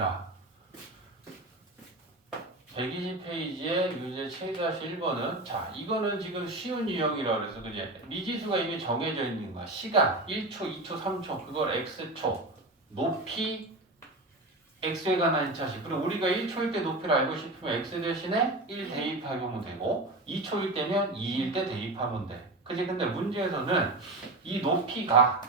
자, 120페이지의 문제 7-1번은 자, 이거는 지금 쉬운 유형이라고 그래서 그지? 미지수가 이미 정해져 있는 거야. 시간 1초, 2초, 3초 그걸 x초, 높이 x에 관한 2차식. 그럼 우리가 1초일 때 높이를 알고 싶으면 x 대신에 1 대입하면 되고 2초일 때면 2일 때 대입하면 돼. 그지? 근데 문제에서는 이 높이가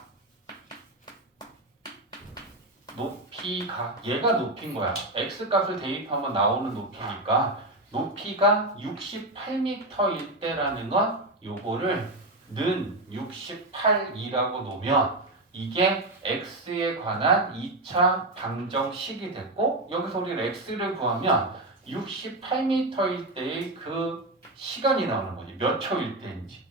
얘가 높인 거야. x 값을 대입하면 나오는 높이니까 높이가 68m일 때라는 건 요거를 는 68이라고 놓으면 이게 x에 관한 2차 방정식이 됐고 여기서 우리가 x를 구하면 68m일 때의 그 시간이 나오는 거지. 몇 초일 때인지.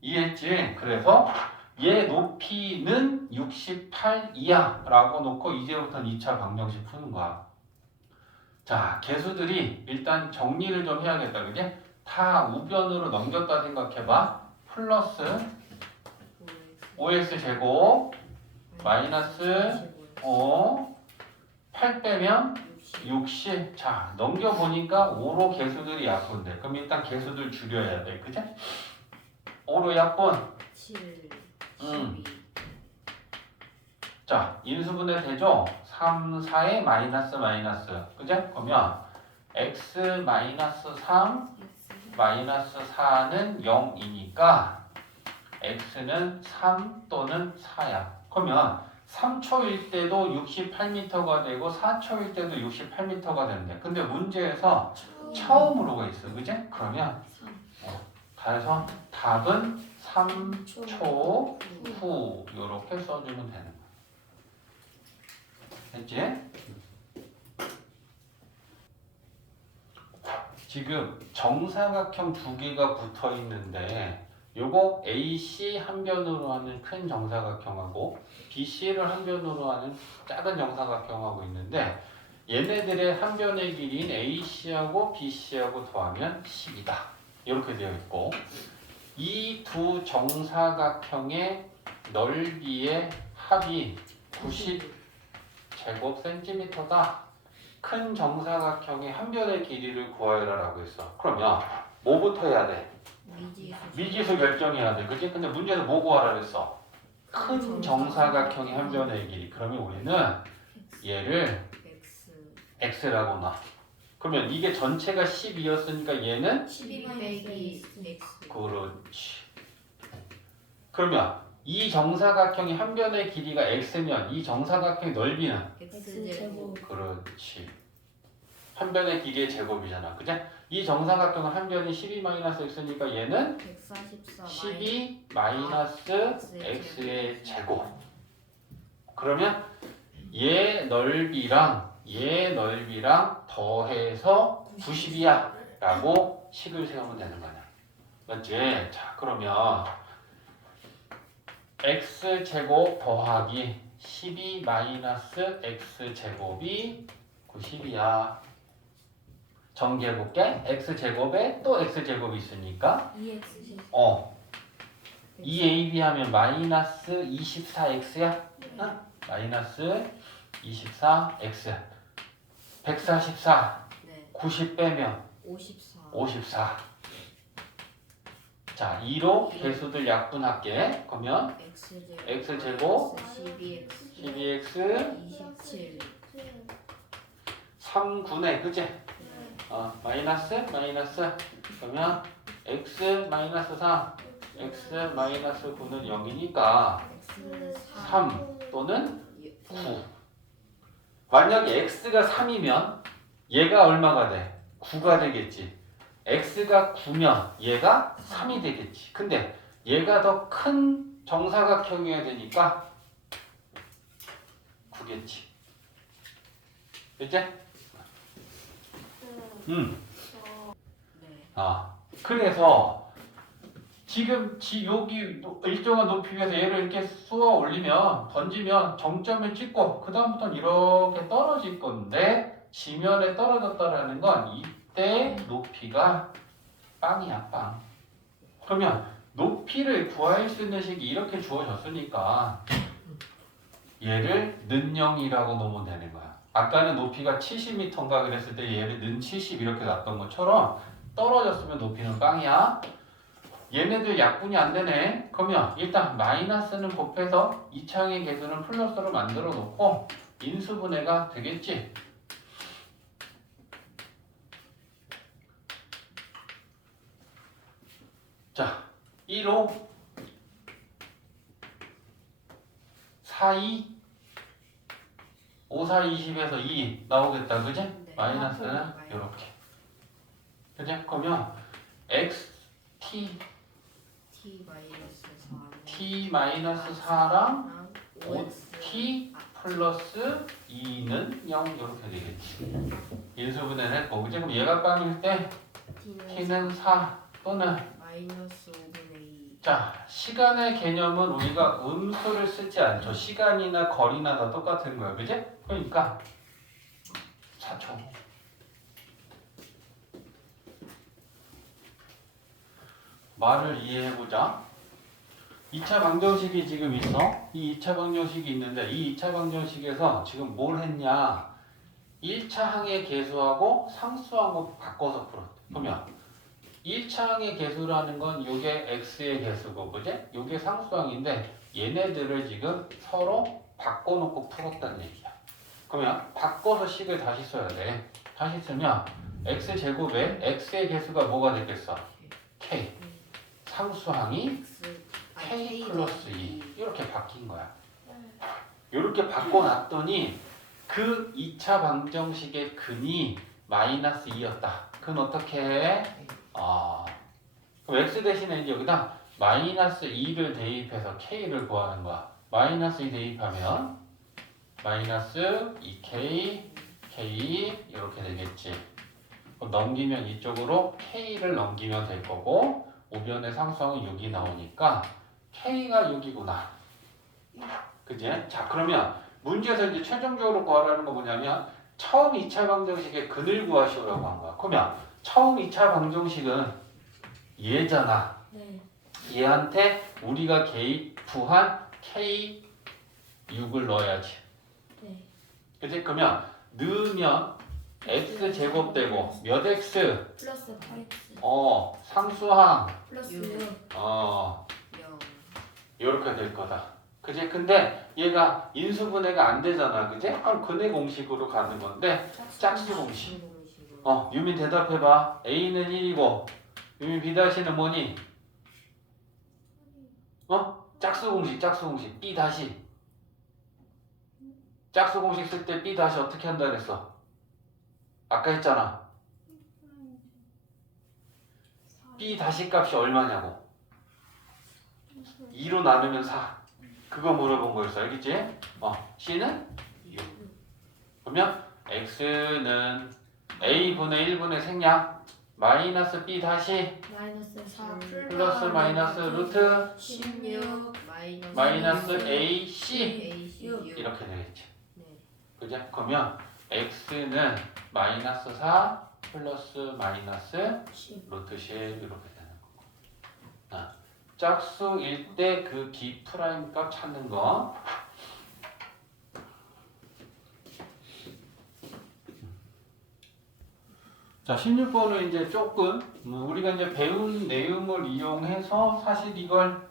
이해했지? 그래서 얘 높이는 68이야 라고 놓고 이제부터는 2차 방정식 푸는 거야. 자, 개수들이 일단 정리를 좀 해야겠다. 그지? 다 우변으로 넘겼다 생각해봐. 플러스 5x제곱 마이너스 8 빼면 60. 자, 넘겨보니까 5로 개수들이 약분돼. 그럼 일단 개수들 줄여야 돼. 그지? 5로 약분 7, 12. 12. 자, 인수분해 되죠? 3, 4에 마이너스 마이너스. 그죠? 그러면 x 마이너스 3 마이너스 4는 0이니까 x는 3 또는 4야. 그러면 3초일 때도 68m가 되고 4초일 때도 68m가 되는데 근데 문제에서 처음으로가 있어. 그지? 그러면 그래서 답은 3초 후 이렇게 써주면 되는 거야. 됐지? 지금 정사각형 두 개가 붙어 있는데 요거 AC 한 변으로 하는 큰 정사각형하고 BC를 한 변으로 하는 작은 정사각형하고 있는데 얘네들의 한 변의 길이인 AC하고 BC하고 더하면 10이다. 이렇게 되어 있고 이 두 정사각형의 넓이의 합이 90제곱센티미터다. 큰 정사각형의 한 변의 길이를 구하여라라고 했어. 그러면 뭐부터 해야 돼? 미지수 결정해야 돼. 그치? 근데 문제는 뭐 구하라 그랬어? 큰 정사각형의 한 변의 길이. 그러면 우리는 얘를 x라고 놔. 그러면 이게 전체가 10이었으니까 얘는 12 빼기 x. 그렇지. 그러면 이 정사각형의 한 변의 길이가 x면 이 정사각형의 넓이는 x제곱. 그렇지. 한 변의 길이의 제곱이잖아. 그죠? 이 정사각형은 한 변이 12-x니까 얘는 144 12 마이너스 x의 제곱. 그러면 얘 넓이랑 더해서 90이야 라고 식을 세우면 되는 거냐. 맞지? 자, 그러면 x제곱 더하기 12 마이너스 x제곱이 90이야. 정리해볼게. x제곱에 또 x제곱이 있으니까 2x 2ab 하면 마이너스 24x야? 마이너스 24x 144 네. 90 빼면 54. 자, 2로 개수들 약분할게. 그러면 x제곱 12x 27. 3분의 그치? 마이너스 그러면 x 마이너스 3 x 마이너스 9는 0이니까 3 또는 9. 만약에 x가 3이면 얘가 얼마가 돼? 9가 되겠지. x가 9면 얘가 3이 되겠지. 근데 얘가 더 큰 정사각형이어야 되니까 9겠지. 됐지? 네. 그래서 지금 여기 일정한 높이 위에서 얘를 이렇게 쏘아 올리면 던지면 정점을 찍고 그 다음부터는 이렇게 떨어질 건데 지면에 떨어졌다라는 건 이때 높이가 빵이야, 빵. 그러면 높이를 구할 수 있는 식이 이렇게 주어졌으니까 얘를 는 0이라고 놓으면 되는 거야. 아까는 높이가 70m인가 그랬을 때 얘를 는 70 이렇게 놨던 것처럼 떨어졌으면 높이는 빵이야. 얘네들 약분이 안 되네. 그러면 일단 마이너스는 곱해서 이차항의 개수는 플러스로 만들어 놓고 인수분해가 되겠지. 자, 1호 4, 2 5, 4, 20에서 2 나오겠다. 그지? 네. 마이너스는 나와요. 이렇게. 그지? 그러면 x, t, T 마이너스 4. t 마이너스 4랑 5t 플러스 2는 0 이렇게 되겠지. 인수분해를 했고, 그지? 그럼 얘가 빵일 때 t는 4 또는 마이너스 5분의 2. 자, 시간의 개념은 우리가 음수를 쓰지 않죠. 시간이나 거리나 다 똑같은 거야. 그지? 그러니까 4초. 말을 이해해보자. 2차 방정식이 지금 있어. 이 2차 방정식이 있는데 이 2차 방정식에서 지금 뭘 했냐. 1차 항의 개수하고 상수하고 바꿔서 풀었대. 그러면 1차 항의 개수라는 건 요게 x의 개수고, 그지? 요게 상수항인데 얘네들을 지금 서로 바꿔놓고 풀었다는 얘기야. 그러면 바꿔서 식을 다시 써야 돼. 다시 쓰면 x제곱에 x의 개수가 뭐가 되겠어? k. 상수항이 X k 플러스 2 이렇게 바뀐 거야. 이렇게 바꿔놨더니 그 2차 방정식의 근이 마이너스 2였다. 그건 어떻게 해? 그럼 x 대신에 이제 여기다 마이너스 2를 대입해서 k를 구하는 거야. 마이너스 2 대입하면 마이너스 2k, k 이렇게 되겠지. 그럼 넘기면 이쪽으로 k를 넘기면 될 거고 우변의 상수항은 6이 나오니까 k가 6이구나. 그지? 자, 그러면 문제에서 이제 최종적으로 구하라는 거 뭐냐면 처음 2차 방정식의 근을 구하시오라고 한 거야. 그러면 처음 2차 방정식은 얘잖아. 네. 얘한테 우리가 개입한 k6을 넣어야지. 네. 그치? 그러면 넣으면 x제곱 되고 몇 x? 플러스 8x 상수항 플러스 6 0. 이렇게 될 거다. 그치? 근데 얘가 인수분해가 안 되잖아. 그치? 그럼 근해 공식으로 가는 건데 짝수 공식. 유민 대답해봐. a는 1이고 유민 b-는 뭐니? 짝수 공식, 짝수 공식. b 다시. 짝수 공식 쓸 때 b 다시 어떻게 한다 그랬어? 아까 했잖아. b 다시 값이 얼마냐고. 2로 나누면 4. 그거 물어본 거였어. 알겠지? c는 6. 그러면 x는 a분의 1분의 생략 마이너스 b 다시 마이너스 4 플러스 마이너스 루트 16 마이너스 ac AC 6. 이렇게 되겠지. 네. 그죠? 그러면 x는 마이너스 4 플러스 마이너스 10. 루트 10 이렇게 되는 거고. 짝수일 때 그 d 프라임 값 찾는 거. 자, 16번은 이제 조금 우리가 이제 배운 내용을 이용해서 사실 이걸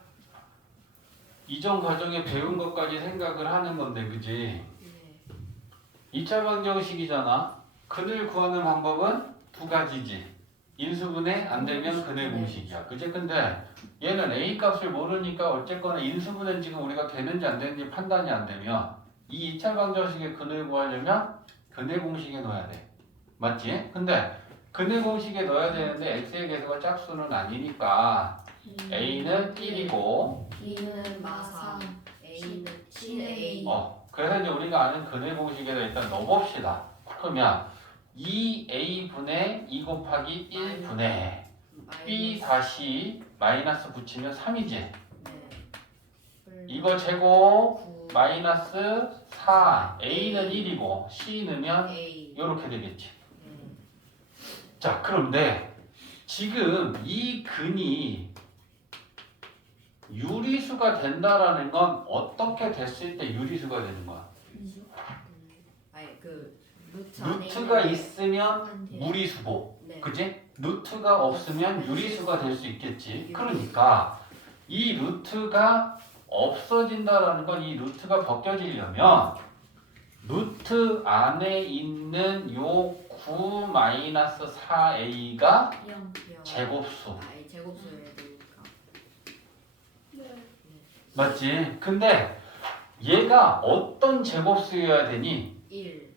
이전 과정에 배운 것까지 생각을 하는 건데, 그지? 네. 2차 방정식이잖아. 근을 구하는 방법은 두 가지지. 인수분해 안 되면 근해 공식이야. 그지? 근데 얘는 a 값을 모르니까 어쨌거나 인수분해는 지금 우리가 되는지 안 되는지 판단이 안 되면 이 2차 방정식의 근을 구하려면 근해 공식에 넣어야 돼. 맞지? 근데 근해 공식에 넣어야 되는데 x의 개수가 짝수는 아니니까 a는 1이고 B는 마상 A는 C는 A. 그래서 이제 우리가 아는 근해 공식에다 일단 넣어봅시다. 그러면 2a분의 2 곱하기 1분의 b 다시 마이너스 붙이면 3이지. 네. 이거 제곱 9 마이너스 4 a는 1이고 c 넣으면 A. 이렇게 되겠지. 네. 자, 그런데 지금 이 근이 유리수가 된다라는 건 어떻게 됐을 때 유리수가 되는 거야? 아니 그 루트 안에 루트가 있는 있으면 한테. 무리수고, 네. 그지? 루트가 없으면 유리수가 될 수 있겠지. 그러니까 이 루트가 없어진다라는 건 이 루트가 벗겨지려면 루트 안에 있는 요 9-4a가 0 제곱수. 아니 제곱수여야 되니까. 맞지? 근데 얘가 어떤 제곱수여야 되니? 1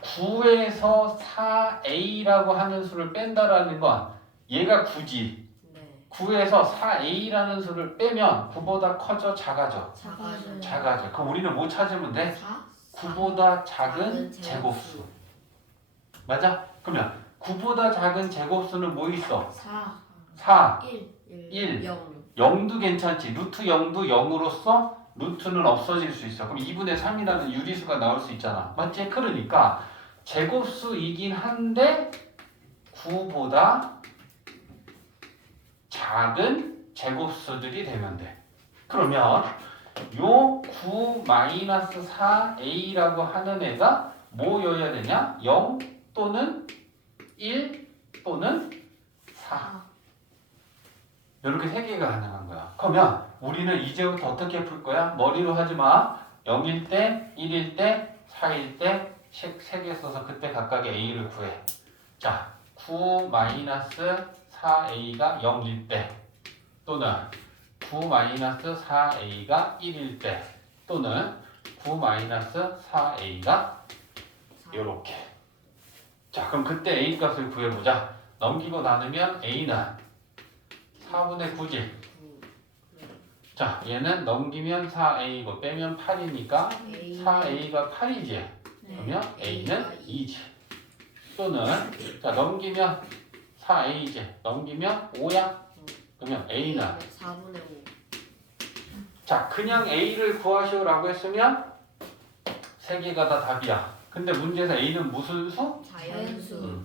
9에서 4a라고 하는 수를 뺀다라는 건 얘가 9지. 네. 9에서 4a라는 수를 빼면 9보다 커져 작아져? 작아져요. 작아져. 그럼 우리는 뭐 찾으면 돼? 4 9보다 작은 작은 제곱수. 맞아? 그러면 9보다 작은 제곱수는 뭐 있어? 4 4, 1 1. 0 0도 괜찮지. 루트 0도 0으로서 루트는 없어질 수 있어. 그럼 2분의 3이라는 유리수가 나올 수 있잖아. 맞지? 그러니까 제곱수이긴 한데 9보다 작은 제곱수들이 되면 돼. 그러면 요 9-4a라고 하는 애가 뭐여야 되냐? 0 또는 1 또는 4. 이렇게 세 개가 가능한 거야. 그러면 우리는 이제부터 어떻게 풀 거야? 머리로 하지 마. 0일 때, 1일 때, 4일 때, 세 개 써서 그때 각각의 a를 구해. 자, 9-4a가 0일 때, 또는 9-4a가 1일 때, 또는 9-4a가 요렇게. 자, 그럼 그때 a 값을 구해보자. 넘기고 나누면 a는 4분의 9지. 자, 얘는 넘기면 4a고 빼면 8이니까 4a가 8이지. 그러면 a는 2지. 또는 자, 넘기면 4a지. 넘기면 5야. 그러면 a는 4분의 5 자, 그냥 a를 구하시오라고 했으면 세 개가 다 답이야. 근데 문제에서 a는 무슨 수? 자연수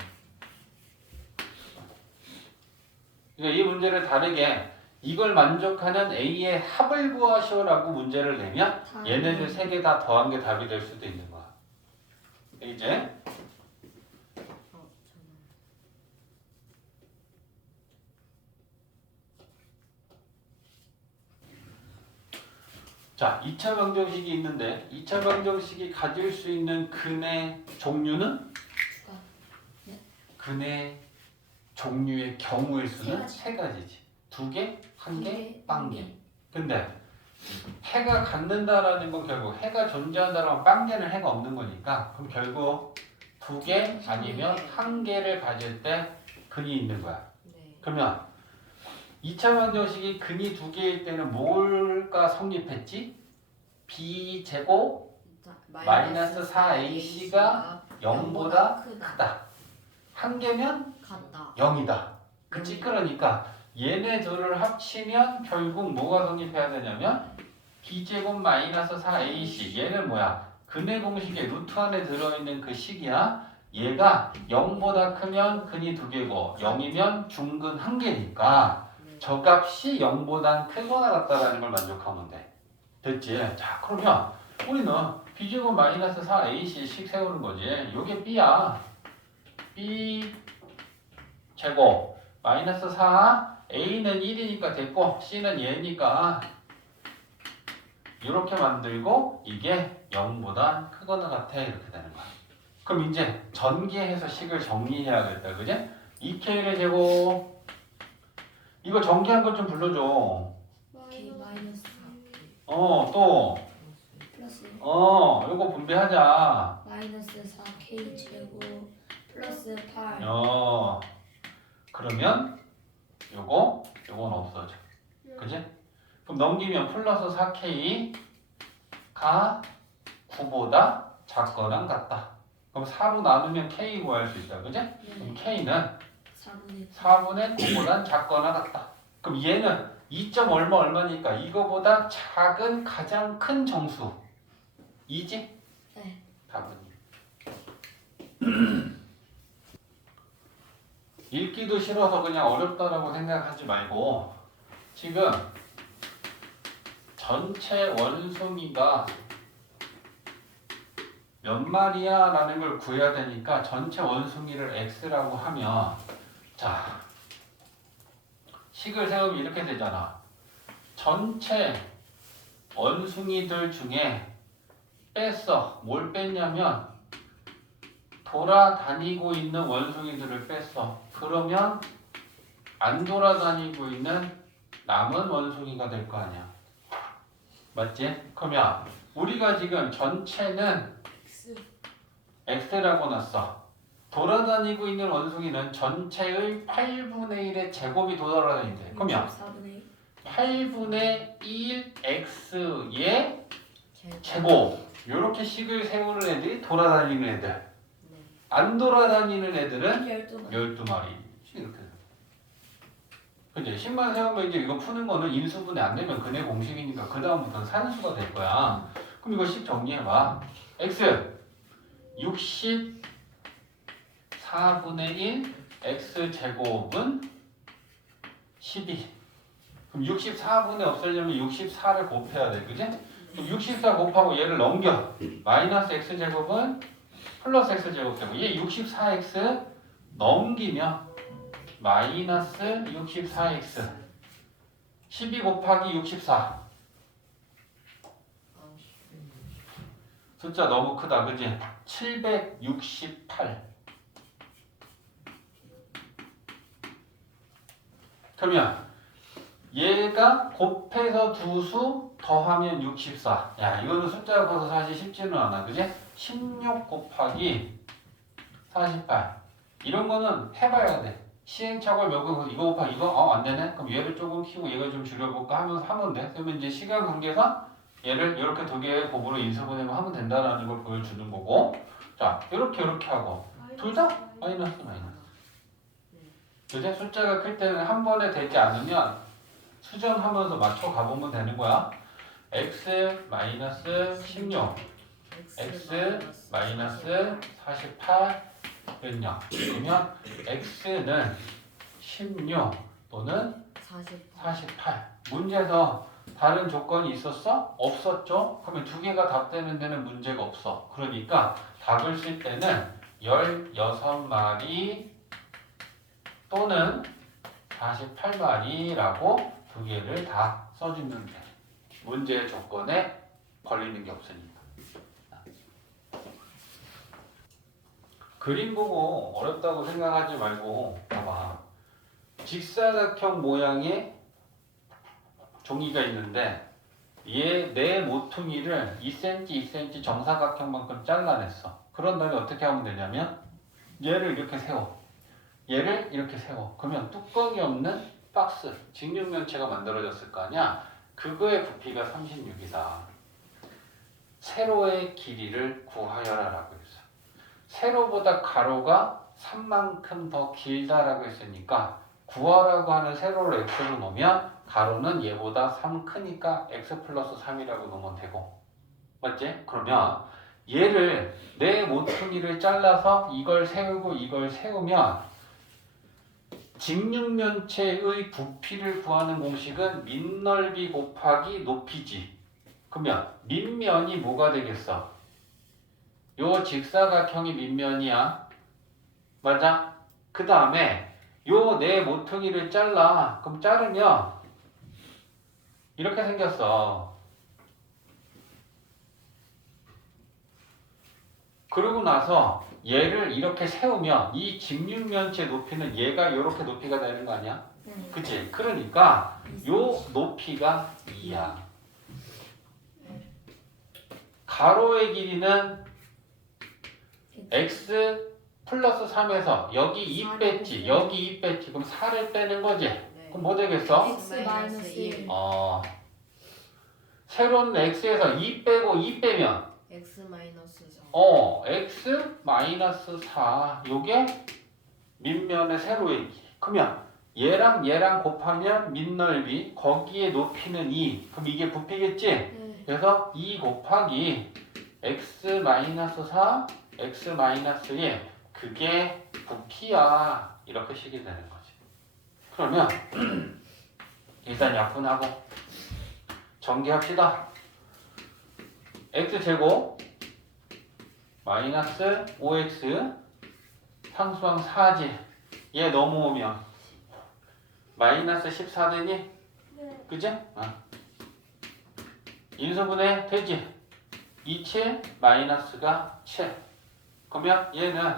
그러니까 이 문제를 다르게 이걸 만족하는 a의 합을 구하시오라고 문제를 내면 얘네들 세 개 다 더한 게 답이 될 수도 있는 거야. 이제 자, 2차 방정식이 있는데 2차 방정식이 가질 수 있는 근의 종류는? 근의 종류의 경우의 수는 세 가지지. 2개, 1개, 빵개. 근데 해가 갖는다라는 건 결국 해가 존재한다라는 빵개는 해가 없는 거니까 그럼 결국 2개 아니면 1개를 가질 때 근이 있는 거야. 네. 그러면 2차 방정식이 근이 2개일 때는 뭘까 성립했지? b제곱 마이너스 4ac가 0보다 크다. 1개면 같다 0이다. 그치? 그러니까 얘네 둘을 합치면 결국 뭐가 성립해야 되냐면 b제곱 마이너스 4ac 얘는 뭐야? 근의 공식의 루트 안에 들어있는 그 식이야. 얘가 0보다 크면 근이 2개고 0이면 중근 1개니까 저 값이 0보단 크거나 같다라는 걸 만족하면 돼. 됐지? 자, 그러면 우리는 b제곱 마이너스 4ac씩 세우는 거지. 요게 b야. b 제곱 마이너스 4 a는 1이니까 됐고 c는 얘니까 이렇게 만들고 이게 0보다 크거나 같아 이렇게 되는 거야. 그럼 이제 전개해서 식을 정리해야겠다. 그지? 2k의 제곱 이거 전개한 것 좀 불러줘. K 마이너스 또 플러스 요거 분배하자. 마이너스 4K 제곱 플러스 8 그러면 요건 없어져. 그지? 그럼 넘기면 플러스 4K가 9보다 작거나 같다. 그럼 4로 나누면 K 구할 수 있다. 그지? 그럼 K는 4분의 9보다 작거나 같다. 그럼 얘는 2점 얼마니까 이거보다 작은 가장 큰 정수. 이지? 네. 답은 읽기도 싫어서 그냥 어렵다라고 생각하지 말고 지금 전체 원숭이가 몇 마리야? 라는 걸 구해야 되니까 전체 원숭이를 x라고 하면 자 식을 세우면 이렇게 되잖아. 전체 원숭이들 중에 뺐어. 뭘 뺐냐면 돌아다니고 있는 원숭이들을 뺐어. 그러면 안 돌아다니고 있는 남은 원숭이가 될 거 아니야. 맞지? 그러면 우리가 지금 전체는 x라고 놨어. 돌아다니고 있는 원숭이는 전체의 8분의 1의 제곱이 돌아다니는데 그러면 4분의 8분의 1 x의 제곱 이렇게 식을 세우는 애들이 돌아다니는 애들. 네. 안 돌아다니는 애들은 12마리. 12마리 이렇게. 근데 10만 세우면 이제 이거 푸는 거는 인수분해 안 되면 근해 공식이니까 그 다음부터는 산수가 될 거야. 그럼 이거 식 정리해봐. x 64분의 1 x 제곱은 12. 그럼 64분의 없애려면 64를 곱해야 돼, 그지? 그럼 64 곱하고 얘를 넘겨. 마이너스 x 제곱은 플러스 x 제곱 되고 얘 64x 넘기면 마이너스 64x 12 곱하기 64 숫자 너무 크다 그지? 768 그러면 얘가 곱해서 두 수 더하면 64 야 이거는 숫자가 커서 사실 쉽지는 않아 그지? 16 곱하기 48 이런 거는 해봐야 돼 시행착오를 몇 번, 이거 곱하기 이거? 안 되네? 그럼 얘를 조금 키우고 얘가 좀 줄여볼까 하면서 하면 돼. 그러면 이제 시간 관계상 얘를 이렇게 두 개의 곱으로 인수분해만 하면 된다는 걸 보여주는 거고. 자, 이렇게 하고. 둘 다 마이너스. 그제 숫자가 클 때는 한 번에 되지 않으면 수정하면서 맞춰 가보면 되는 거야. x 마이너스 16, x 마이너스 48, 그러면 x는 16 또는 48. 문제에서 다른 조건이 있었어? 없었죠? 그러면 두 개가 답되는 데는 문제가 없어. 그러니까 답을 쓸 때는 16마리 또는 48마리라고 두 개를 다 써주면 돼. 문제 조건에 걸리는 게 없으니까. 그림 보고 어렵다고 생각하지 말고 봐봐. 직사각형 모양의 종이가 있는데 얘 내 모퉁이를 2cm, 2cm 정사각형만큼 잘라냈어. 그런 다음에 어떻게 하면 되냐면 얘를 이렇게 세워. 얘를 이렇게 세워. 그러면 뚜껑이 없는 박스, 직육면체가 만들어졌을 거 아니야? 그거의 부피가 36이다. 세로의 길이를 구하여라라고 했어. 세로보다 가로가 3만큼 더 길다라고 했으니까 구하라고 하는 세로를 x로 놓으면 가로는 얘보다 3 크니까 x 플러스 3이라고 놓으면 되고 맞지? 그러면 얘를 내 모퉁이를 잘라서 이걸 세우고 이걸 세우면 직육면체의 부피를 구하는 공식은 밑넓이 곱하기 높이지. 그러면 밑면이 뭐가 되겠어? 요 직사각형이 밑면이야. 맞아? 그 다음에 요 내 모퉁이를 잘라. 그럼 자르면 이렇게 생겼어. 그러고 나서 얘를 이렇게 세우면 이 직육면체 높이는 얘가 이렇게 높이가 되는 거 아니야? 그치? 그러니까 요 높이가 2야. 가로의 길이는 x 플러스 3에서 여기 2 뺐지. 여기 2 뺐지. 그럼 4를 빼는 거지. 그럼 뭐 되겠어? x 마이너스 1. 세로는 x에서 2 빼고 2 빼면 x 마이너스 4. x 마이너스 4. 요게 밑면의 세로의 길이. 그러면 얘랑 곱하면 밑넓이 거기에 높이는 2. 그럼 이게 부피겠지? 네. 그래서 2 곱하기 x 마이너스 4, x 마이너스 1. 그게 부피야. 이렇게 식이 되는 거지. 그러면 일단 약분하고 전개합시다. x제곱 마이너스 5x 상수항 4지. 얘 넘어오면 마이너스 14 되니? 네. 그지? 인수분해 되지? 27 마이너스가 7. 그러면 얘는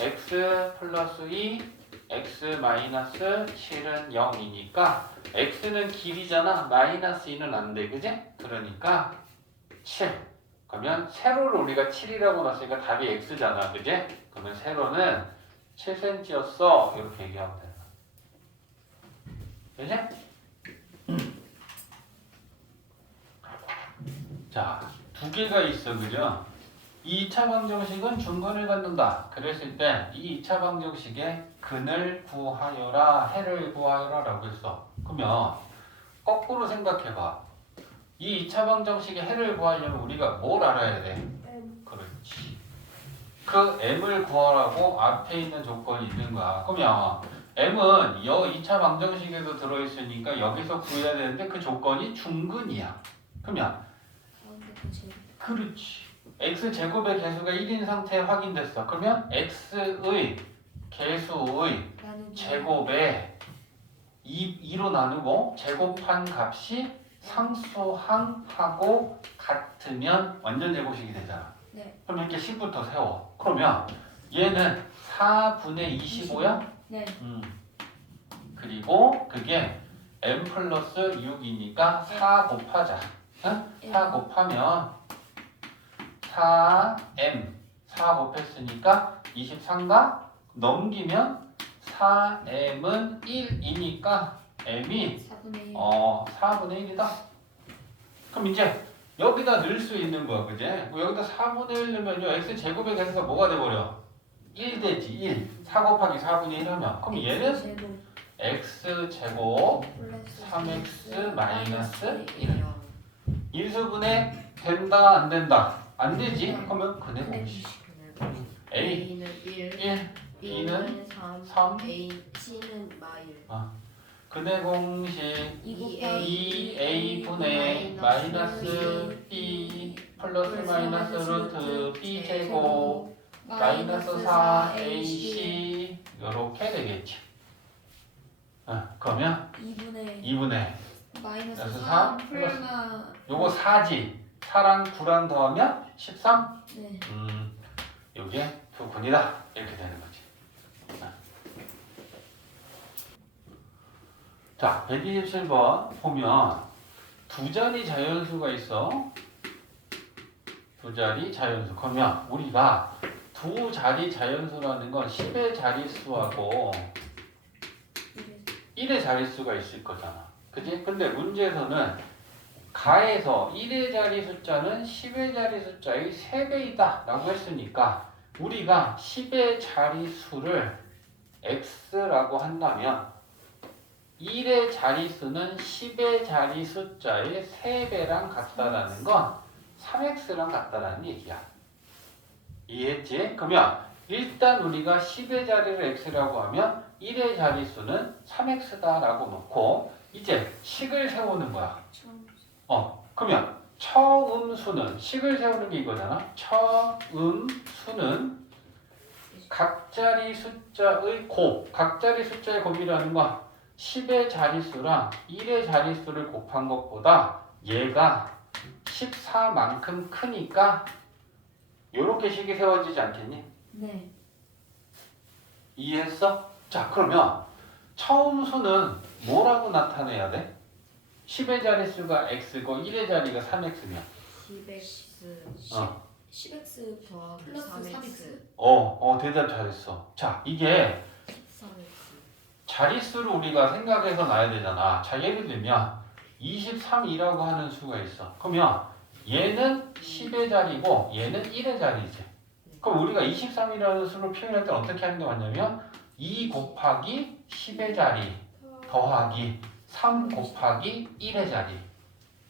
x 플러스 2 x 마이너스 7은 0이니까 x는 길이잖아. 마이너스 2는 안 돼. 그지? 그러니까 7. 그러면 세로를 우리가 7이라고 놨으니까 답이 x잖아. 그지? 그러면 세로는 7cm였어. 이렇게 얘기하면 돼. 그지? 자, 두 개가 있어. 그죠? 이 2차 방정식은 중근을 갖는다. 그랬을 때 이 2차 방정식의 근을 구하여라, 해를 구하여라 라고 했어. 그러면 거꾸로 생각해봐. 이 2차 방정식의 해를 구하려면 우리가 뭘 알아야 돼? 그렇지. 그 m을 구하라고 앞에 있는 조건이 있는 거야. 그러면 m은 여 2차 방정식에도 들어있으니까 여기서 구해야 되는데 그 조건이 중근이야. 그러면 가운데 거 제곱. 그렇지. x제곱의 개수가 1인 상태에 확인됐어. 그러면 x의 개수의 나누기. 제곱에 2로 나누고 제곱한 값이 상수항하고 같으면 완전 제곱식이 되잖아. 네. 그럼 이렇게 식부터 세워. 그러면 얘는 4분의 25야? 네. 그리고 그게 m 플러스 6이니까 4 곱하자. 응? 4 곱하면 4m 4 곱했으니까 23가 넘기면 4m은 1이니까 m이 4분의 1. 4분의 1이다. 그럼 이제 여기다 넣을 수 있는 거야. 그지? 여기다 4분의 1 넣으면요 x제곱의 개수가 뭐가 돼버려? 1 되지. 1. 4 곱하기 4분의 1 하면 그럼 얘는 제곱 x제곱 플러스 3x 마이너스 1. 1. 인수분해 된다 안 된다? 안 되지? 그러면 근의 공식 A A는 1, 1 B는 3 A, C는 마일. 근의 공식 2 2A분의 마이너스 B 플러스 마이너스 루트 B제곱 마이너스 4AC 이렇게 되겠지. 그러면 2분의 2분의 마이너스 그래서 3 4 풀마. 요거 4지. 4랑 9랑 더하면 13? 네. 요게 두 근이다. 이렇게 되는 거지. 자, 127번 보면 두 자리 자연수가 있어. 두 자리 자연수. 그러면 우리가 두 자리 자연수라는 건 10의 자릿수하고 1의 자릿수가 있을 거잖아. 그지? 근데 문제에서는 가에서 1의 자리 숫자는 10의 자리 숫자의 3배이다 라고 했으니까 우리가 10의 자릿수를 x라고 한다면 1의 자릿수는 10의 자리 숫자의 3배랑 같다라는 건 3x랑 같다라는 얘기야. 이해했지? 그러면 일단 우리가 10의 자리를 x라고 하면 1의 자릿수는 3x다라고 놓고 이제 식을 세우는 거야. 그러면 처음수는 식을 세우는 게 이거잖아. 처음수는 각자리 숫자의 곱, 각자리 숫자의 곱이라는 건 10의 자릿수랑 1의 자릿수를 곱한 것보다 얘가 14만큼 크니까 이렇게 식이 세워지지 않겠니? 네. 이해했어? 자, 그러면 처음수는 뭐라고 나타내야 돼? 10의 자릿수가 x고 1의 자리가 3x면 10x 10x 더하기 플러스 3x. 대답 잘했어. 자, 이게 13x. 자릿수를 우리가 생각해서 놔야 되잖아. 자, 예를 들면 23이라고 하는 수가 있어. 그러면 얘는 10의 자리고 얘는 1의 자리지. 그럼 우리가 23이라는 수를 표현할 때 어떻게 하는 게 맞냐면 2 곱하기 10의 자리 더하기 3 곱하기 1의 자리.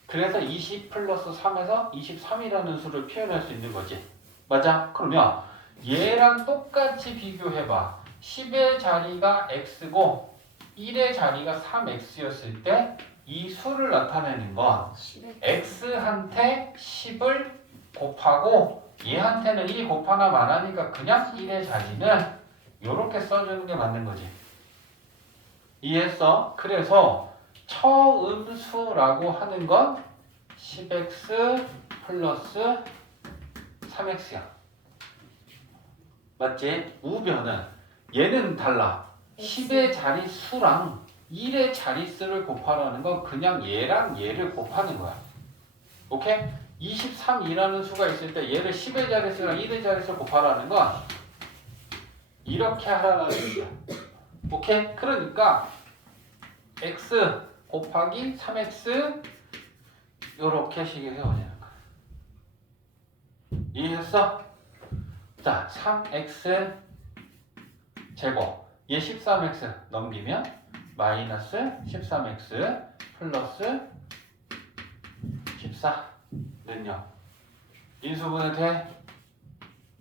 그래서 20 플러스 3에서 23이라는 수를 표현할 수 있는 거지. 맞아? 그러면 얘랑 똑같이 비교해봐. 10의 자리가 x고 1의 자리가 3x였을 때 이 수를 나타내는 건 10x x한테 10을 곱하고 얘한테는 1 곱하나 말하니까 그냥 1의 자리는 이렇게 써주는 게 맞는 거지. 이해했어? 그래서 처음수라고 하는 건 10x 플러스 3x야. 맞지? 우변은 얘는 달라. 10의 자릿수랑 1의 자릿수를 곱하라는 건 그냥 얘랑 얘를 곱하는 거야. 오케이? 23이라는 수가 있을 때 얘를 10의 자릿수랑 1의 자릿수를 곱하라는 건 이렇게 하라는 얘기야. 오케이? 그러니까 x 곱하기 3x 요렇게 식이 세워지는 거야. 이해했어? 자, 3x 제곱 얘 13x 넘기면 마이너스 13x 플러스 14는요 인수분해 돼?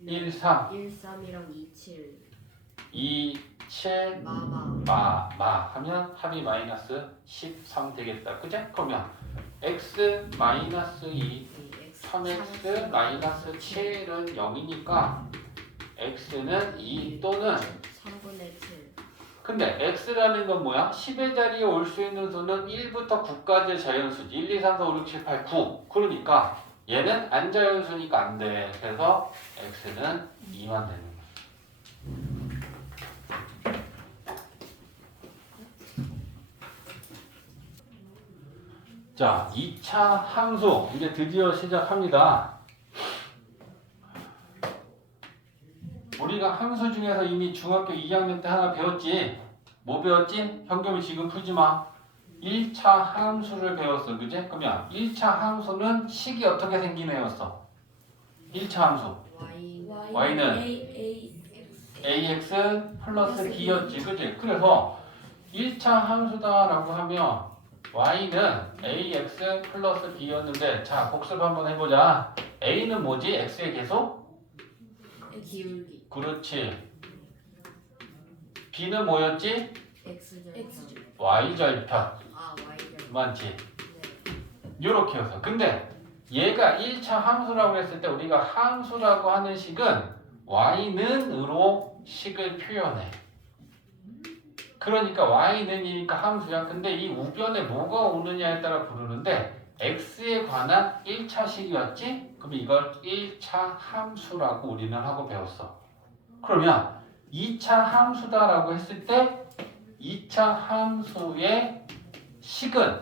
1, 3 13이랑 27 2, 7 마마 하면 합이 마이너스 13 되겠다. 그죠? 그러면 x 마이너스 2 3x 마이너스 7은 0이니까 x는 2 또는 3분의 7 근데 x라는 건 뭐야? 10의 자리에 올 수 있는 수는 1부터 9까지의 자연수지. 1, 2, 3, 4, 5, 6, 7, 8, 9. 그러니까 얘는 안자연수니까 안 돼. 그래서 x는 2만 되는 거야. 자, 2차 함수 이제 드디어 시작합니다. 우리가 함수 중에서 이미 중학교 2학년 때 하나 배웠지? 뭐 배웠지? 현겸이 지금 풀지 마. 1차 함수를 배웠어. 그지? 그러면 1차 함수는 식이 어떻게 생긴 애였어? 1차 함수. Y는 ax 플러스 b였지. 그지? 그래서 1차 함수다라고 하면 y는 ax 플러스 b였는데 자, 복습 한번 해보자. a는 뭐지? x의 계속? 기울기 그렇지. b는 뭐였지? X절편 y절편. Y절편 맞지? 네. 요렇게 해서. 근데 얘가 1차 함수라고 했을 때 우리가 함수라고 하는 식은 y는으로 식을 표현해. 그러니까 y는이니까 함수야. 근데 이 우변에 뭐가 오느냐에 따라 부르는데 x에 관한 1차 식이었지? 그럼 이걸 1차 함수라고 우리는 하고 배웠어. 그러면 2차 함수다라고 했을 때 2차 함수의 식은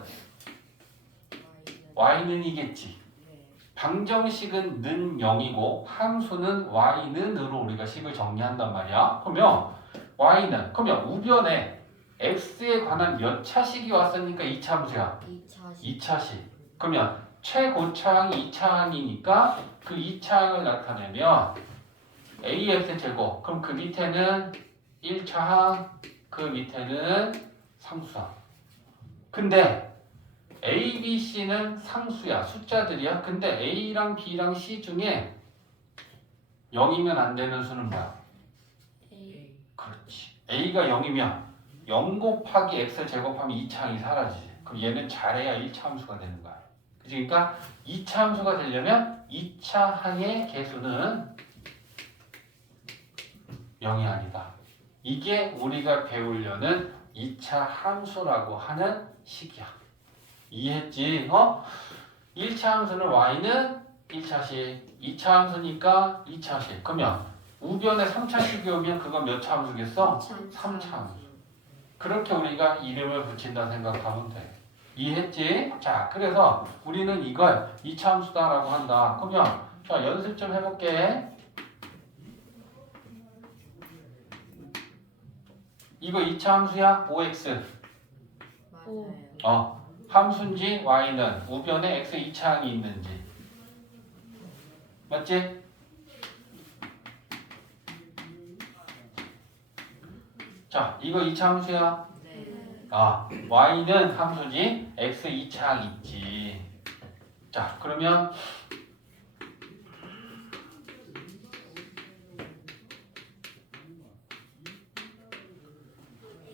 y는이겠지. 네. 방정식은 는 0이고 함수는 y는으로 우리가 식을 정리한단 말이야. 그러면 y는 그러면 우변에 x에 관한 몇 차식이 왔으니까 2차 함수야. 2차식. 그러면 최고차항이 2차항이니까 그 2차항을 나타내면 ax 제곱. 그럼 그 밑에는 1차항, 그 밑에는 상수항. 근데 a, b, c는 상수야. 숫자들이야. 근데 a랑 b랑 c 중에 0이면 안 되는 수는 뭐야? 그렇지. a가 0이면 0 곱하기 x 제곱하면 2차항이 사라지지. 그럼 얘는 잘해야 1차 함수가 되는 거야. 그러니까 2차 함수가 되려면 2차 항의 개수는 0이 아니다. 이게 우리가 배우려는 2차 함수라고 하는 식이야. 이해했지? 1차 함수는 y는 1차식, 2차 함수니까 2차식. 그러면 우변에 3차식이 오면 그건 몇 차 함수겠어? 3차 함수. 그렇게 우리가 이름을 붙인다 생각하면 돼. 이해했지? 자, 그래서 우리는 이걸 2차 함수다라고 한다. 그러면 자, 연습 좀 해볼게. 이거 2차 함수야? 5x. 맞아요. 함수인지 y는 우변에 x 2차항이 있는지. 맞지? 자, 이거 2차 함수야? 네. y는 함수지 x 2차항 있지. 자, 그러면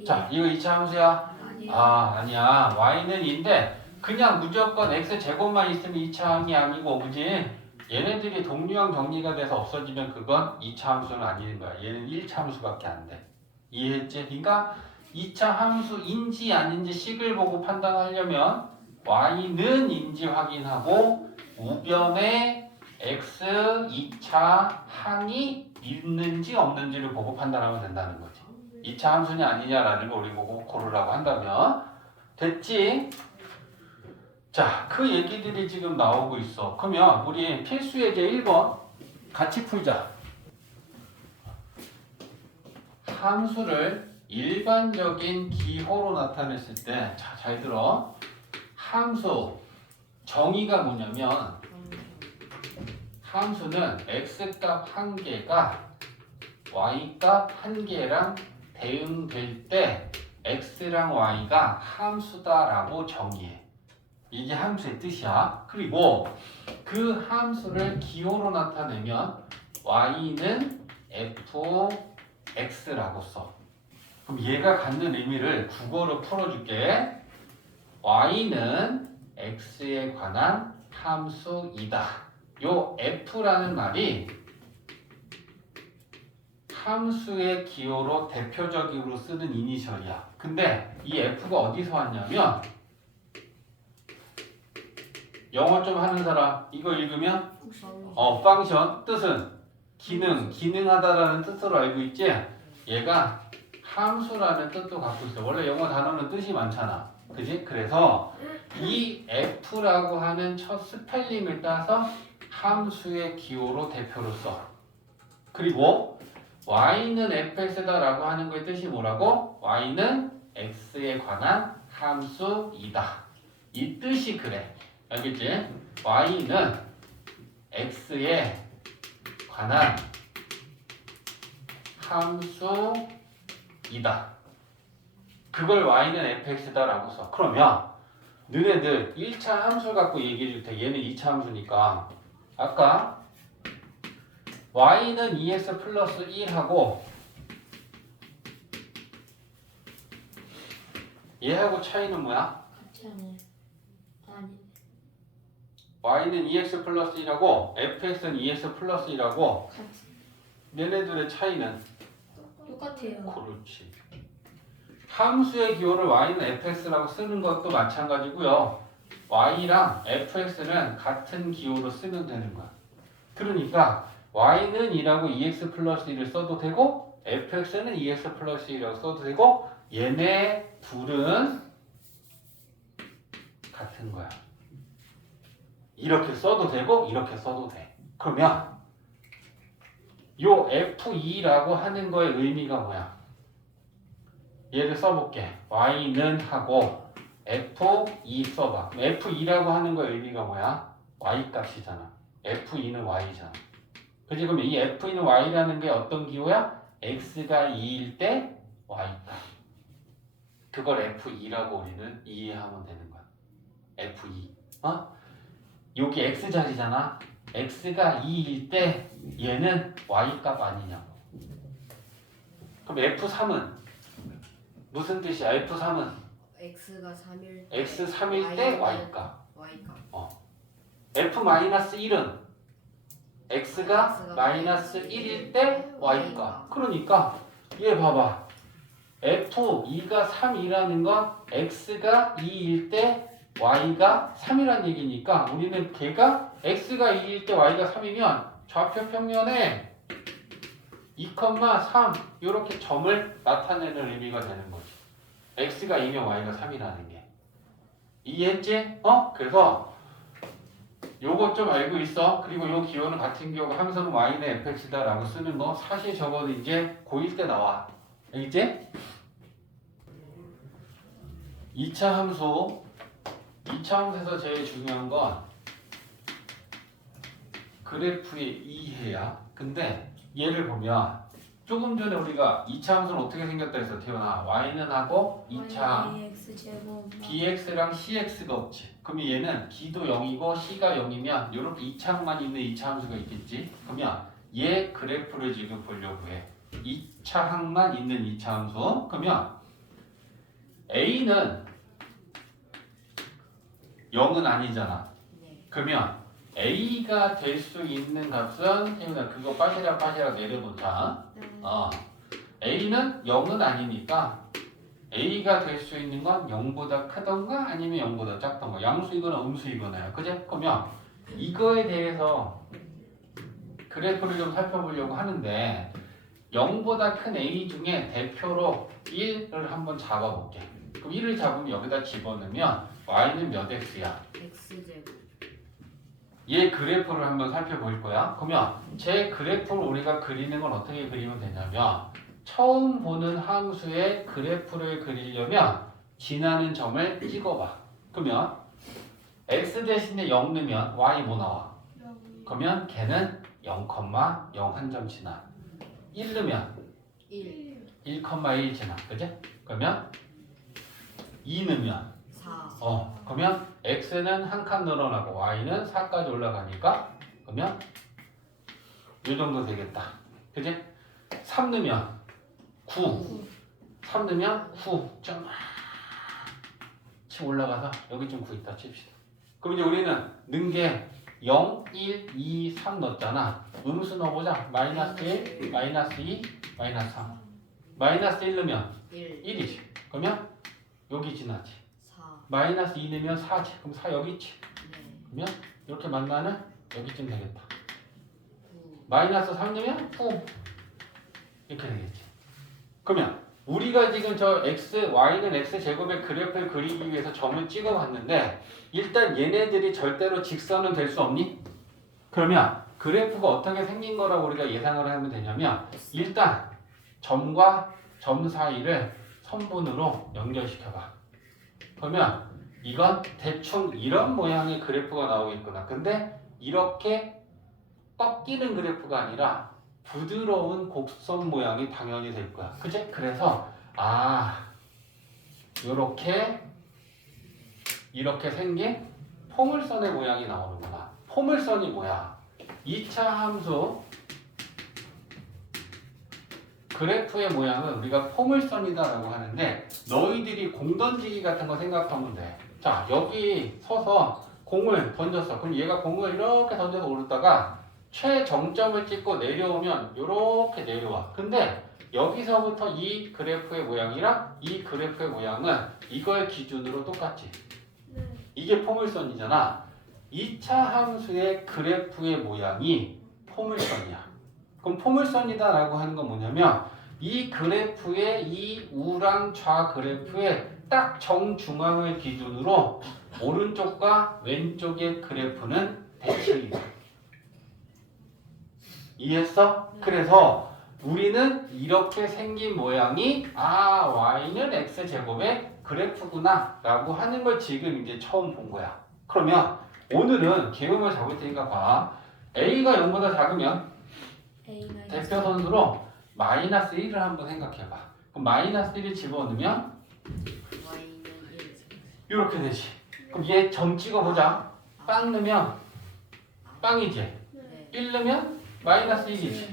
자, 이거 2차 함수야? 아니야. y는 2인데 그냥 무조건 x제곱만 있으면 2차 항이 아니고 그지? 얘네들이 동류항 정리가 돼서 없어지면 그건 2차 함수는 아닌 거야. 얘는 1차 함수밖에 안 돼. 이해했지? 그러니까 2차 함수인지 아닌지 식을 보고 판단하려면 y는 인지 확인하고 우변에 x 2차 항이 있는지 없는지를 보고 판단하면 된다는 거지. 2차 함수냐 아니냐라는 걸 우리 보고 고르라고 한다면 됐지? 자, 그 얘기들이 지금 나오고 있어. 그러면 우리 필수 예제 1번 같이 풀자. 함수를 일반적인 기호로 나타냈을 때, 자, 잘 들어. 함수 정의가 뭐냐면 함수는 x값 1개가 y값 1개랑 대응될 때 x랑 y가 함수다라고 정의해. 이게 함수의 뜻이야. 그리고 그 함수를 기호로 나타내면 y는 fx라고 써. 그럼 얘가 갖는 의미를 국어로 풀어줄게. y는 x에 관한 함수이다. 요 f라는 말이 함수의 기호로 대표적으로 쓰는 이니셜이야. 근데 이 f가 어디서 왔냐면 영어 좀 하는 사람 이거 읽으면 function 뜻은 기능하다라는 뜻으로 알고 있지? 얘가 함수라는 뜻도 갖고 있어. 원래 영어 단어는 뜻이 많잖아. 그지? 그래서 이 f라고 하는 첫 스펠링을 따서 함수의 기호로 대표로 써. 그리고 y는 fx다라고 하는 거의 뜻이 뭐라고? y는 x에 관한 함수이다. 이 뜻이 그래. 알겠지? y는 x에 관한 함수이다. 그걸 y는 fx다라고 써. 그러면 너네들 1차 함수 갖고 얘기해 줄 테. 얘는 2차 함수니까 아까 y는 2x 플러스 1하고 얘하고 차이는 뭐야? 같이 하네. 아니. y는 2x 플러스 1하고 fx는 2x 플러스 1하고 같이. 얘네들의 차이는 똑같아요. 그렇지. 함수의 기호를 y는 fx라고 쓰는 것도 마찬가지고요. y랑 fx는 같은 기호로 쓰면 되는 거야. 그러니까 y는 2라고 2x 플러스 1을 써도 되고 fx는 2x 플러스 1이라고 써도 되고 얘네 둘은 같은 거야. 이렇게 써도 되고 이렇게 써도 돼. 그러면 요 f2라고 하는 거의 의미가 뭐야? 얘를 써볼게. y는 하고 f2 써봐. f2라고 하는 거의 의미가 뭐야? y 값이잖아. f2는 y잖아. 그치? 그럼 이 f는 y라는 게 어떤 기호야? x가 2일 때 y값. 그걸 f2라고 우리는 이해하면 되는 거야. f2. 여기 x 자리잖아. x가 2일 때 얘는 y값 아니냐고. 그럼 f3은 무슨 뜻이야? f3은 x가 3일 x 3일 때 y값. y값 f-1은 x가 마이너스 1일 때 y값. 그러니까 얘 봐봐. f2가 3이라는 건 x가 2일 때 y가 3이란 얘기니까 우리는 걔가 x가 2일 때 y가 3이면 좌표 평면에 2,3 이렇게 점을 나타내는 의미가 되는 거지. x가 2면 y가 3이라는 게. 이해했지? 그래서 요거 좀 알고 있어. 그리고 요 기호는 같은 기호가 함수는 y는 fx다라고 쓰는 거 사실 저거는 이제 고1 때 나와. 알겠지? 2차 함수 2차 함수에서 제일 중요한 건 그래프의 이해야. 근데 얘를 보면 조금 전에 우리가 2차 함수는 어떻게 생겼다 했어, 태연아? y는 하고 2차 x 제곱. bx랑 cx가 없지. 그러면 얘는 b도 0이고 c가 0이면 이렇게 2차항만 있는 2차 함수가 있겠지. 그러면 얘 그래프를 지금 보려고 해. 2차항만 있는 2차 함수. 그러면 a는 0은 아니잖아. 네. 그러면 A가 될 수 있는 값은 태훈아 그거 빠시락 내려놓자. A는 0은 아니니까 A가 될 수 있는 건 0보다 크던가 아니면 0보다 작던가 양수이거나 음수이거나요. 그제? 그러면 이거에 대해서 그래프를 좀 살펴보려고 하는데 0보다 큰 A 중에 대표로 1을 한번 잡아볼게. 그럼 1을 잡으면 여기다 집어넣으면 Y는 몇 X야? X제곱. 얘 그래프를 한번 살펴볼 거야. 그러면 제 그래프를 우리가 그리는 건 어떻게 그리면 되냐면 처음 보는 함수의 그래프를 그리려면 지나는 점을 찍어봐. 그러면 x 대신에 0 넣으면 y 뭐 나와? 그러면 걔는 0,0 한 점 지나. 1 넣으면 1. 1,1 지나. 그지? 그러면 2 넣으면 4. 그러면 x는 한 칸 늘어나고 y는 4까지 올라가니까 그러면 이 정도 되겠다. 그지? 3 넣으면 9. 3 넣으면 9. 좀 올라가서 여기 좀 9 있다 칩시다. 그럼 이제 우리는 넣은 게 0, 1, 2, 3 넣었잖아. 음수 넣어보자. 마이너스 1, 마이너스 2, 마이너스 3. 마이너스 1 넣으면 1. 1이지. 그러면 여기 지나지. 4. 마이너스 2 넣으면 4지. 그럼 4 여기 있지. 네. 그러면 이렇게 만나는 여기쯤 되겠다. 9. 마이너스 3 넣으면 9. 이렇게 되겠지. 그러면 우리가 지금 저 x, y는 x제곱의 그래프를 그리기 위해서 점을 찍어봤는데 일단 얘네들이 절대로 직선은 될 수 없니? 그러면 그래프가 어떻게 생긴 거라고 우리가 예상을 하면 되냐면 일단 점과 점 사이를 선분으로 연결시켜봐. 그러면 이건 대충 이런 모양의 그래프가 나오겠구나. 근데 이렇게 꺾이는 그래프가 아니라 부드러운 곡선 모양이 당연히 될 거야. 그치? 그래서 이렇게 생긴 포물선의 모양이 나오는구나. 포물선이 뭐야? 2차 함수 그래프의 모양은 우리가 포물선이다라고 하는데 너희들이 공 던지기 같은 거 생각하면 돼. 자, 여기 서서 공을 던졌어. 그럼 얘가 공을 이렇게 던져서 오르다가 최정점을 찍고 내려오면 이렇게 내려와. 근데 여기서부터 이 그래프의 모양이랑 이 그래프의 모양은 이걸 기준으로 똑같지. 이게 포물선이잖아. 2차 함수의 그래프의 모양이 포물선이야. 그럼 포물선이다라고 하는 건 뭐냐면 이 그래프의 이 우랑 좌 그래프의 딱 정중앙을 기준으로 오른쪽과 왼쪽의 그래프는 대칭이다. 이해했어? 그래서 우리는 이렇게 생긴 모양이 y는 x제곱의 그래프구나 라고 하는 걸 지금 이제 처음 본 거야. 그러면 오늘은 개념을 잡을 테니까 봐. a가 0보다 작으면 대표 선수로 마이너스 1을 한번 생각해봐. 그럼 마이너스 1을 집어넣으면 Y는 1. 이렇게 되지. 그럼 얘 점 찍어보자. 빵 넣으면 빵이지. 네. 1 넣으면 마이너스 1이지.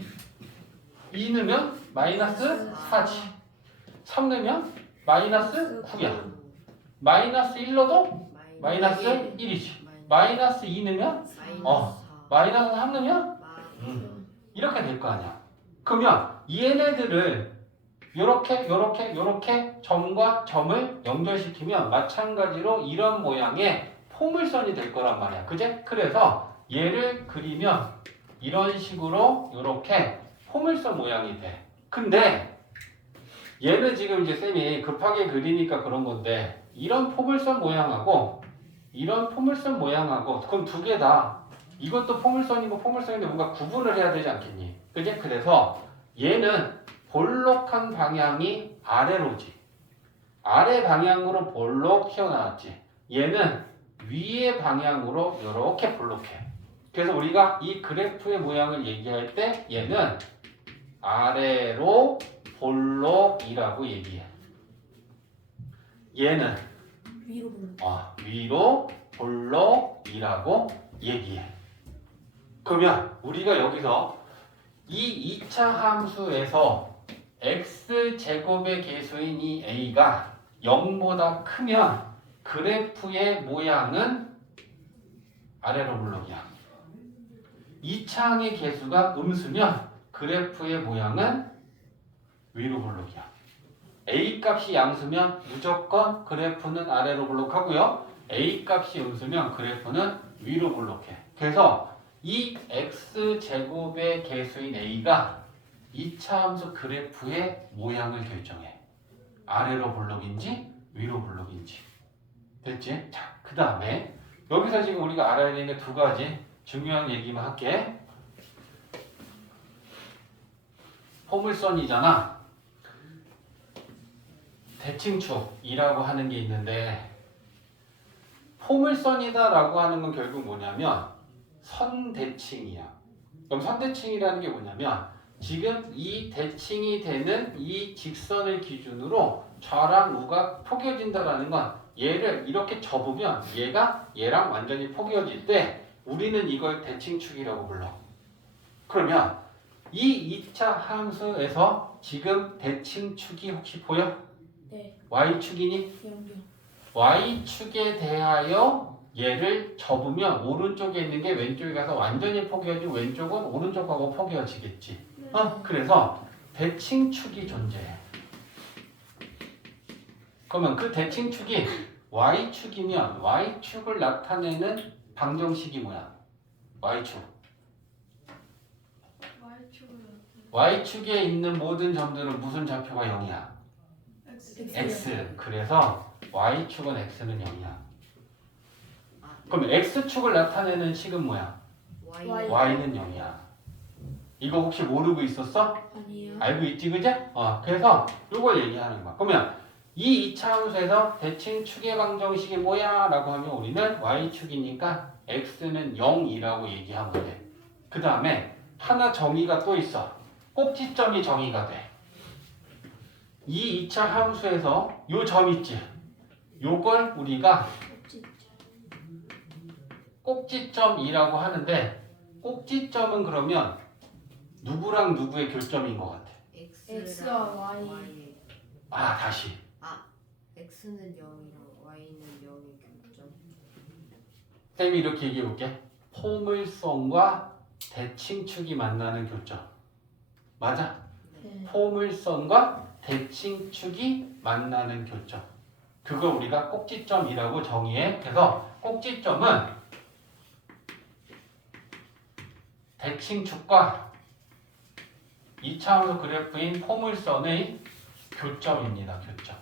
2 넣으면 마이너스 4지. 3 넣으면 마이너스 9야. 마이너스 1 넣어도 마이너스 1이지. 마이너스 2 넣으면 마이너스 3 넣으면 이렇게 될 거 아니야. 그러면 얘네들을 요렇게 점과 점을 연결시키면 마찬가지로 이런 모양의 포물선이 될 거란 말이야. 그제? 그래서 얘를 그리면 이런 식으로 요렇게 포물선 모양이 돼. 근데 얘는 지금 이제 쌤이 급하게 그리니까 그런 건데 이런 포물선 모양하고 이런 포물선 모양하고 그럼 두 개 다 이것도 포물선이고 포물선인데 뭔가 구분을 해야 되지 않겠니? 그지? 그래서 얘는 볼록한 방향이 아래로지. 아래 방향으로 볼록 튀어나왔지. 얘는 위의 방향으로 이렇게 볼록해. 그래서 우리가 이 그래프의 모양을 얘기할 때 얘는 아래로 볼록이라고 얘기해. 얘는 위로 볼록이라고 얘기해. 그러면 우리가 여기서 이 2차 함수에서 x제곱의 계수인 이 a가 0보다 크면 그래프의 모양은 아래로 블록이야. 이 창의 개수가 음수면 그래프의 모양은 위로 블록이야. A 값이 양수면 무조건 그래프는 아래로 블록하고요. A 값이 음수면 그래프는 위로 블록해. 그래서 이 x제곱의 개수인 A가 2차 함수 그래프의 모양을 결정해. 아래로 블록인지 위로 블록인지. 됐지? 자, 그 다음에 여기서 지금 우리가 알아야 되는 두 가지 중요한 얘기만 할게. 포물선이잖아. 대칭축이라고 하는 게 있는데 포물선이다라고 하는 건 결국 뭐냐면 선대칭이야. 그럼 선대칭이라는 게 뭐냐면 지금 이 대칭이 되는 이 직선을 기준으로 좌랑 우가 포개진다라는 건 얘를 이렇게 접으면 얘가 얘랑 완전히 포개질 때 우리는 이걸 대칭축이라고 불러. 그러면 이 2차 함수에서 지금 대칭축이 혹시 보여? 네. y축이니? 영영. y축에 대하여 얘를 접으면 오른쪽에 있는 게 왼쪽에 가서 완전히 포개지고 왼쪽은 오른쪽하고 포개지겠지. 그래서 대칭축이 존재해. 그러면 그 대칭축이 y축이면 y축을 나타내는 방정식이 뭐야? y축. y축에 있는 모든 점들은 무슨 좌표가 0이야? x. 그래서 y축은 x는 0이야. 그럼 x축을 나타내는 식은 뭐야? Y. y는 0이야. 이거 혹시 모르고 있었어? 아니요. 알고 있지, 그죠? 그래서 이걸 얘기하는 거야. 그러면 이 2차 함수에서 대칭축의 방정식이 뭐야? 라고 하면 우리는 y축이니까 x는 0이라고 얘기하면 돼. 그 다음에 하나 정의가 또 있어. 꼭지점이 정의가 돼. 이 2차 함수에서 요 점 있지? 요걸 우리가 꼭지점이라고 하는데 꼭지점은 그러면 누구랑 누구의 교점인 것 같아? X와 Y. 다시. X는 0이랑 Y는 0의 교점. 쌤이 이렇게 얘기해 볼게. 포물선과 대칭축이 만나는 교점. 맞아? 네. 포물선과 대칭축이 만나는 교점. 그걸 우리가 꼭지점이라고 정의해. 그래서 꼭지점은 대칭축과 2차함수 그래프인 포물선의 교점입니다. 교점.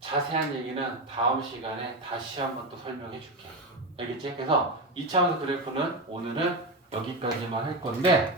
자세한 얘기는 다음 시간에 다시 한번 또 설명해 줄게. 알겠지? 그래서 2차함수 그래프는 오늘은 여기까지만 할 건데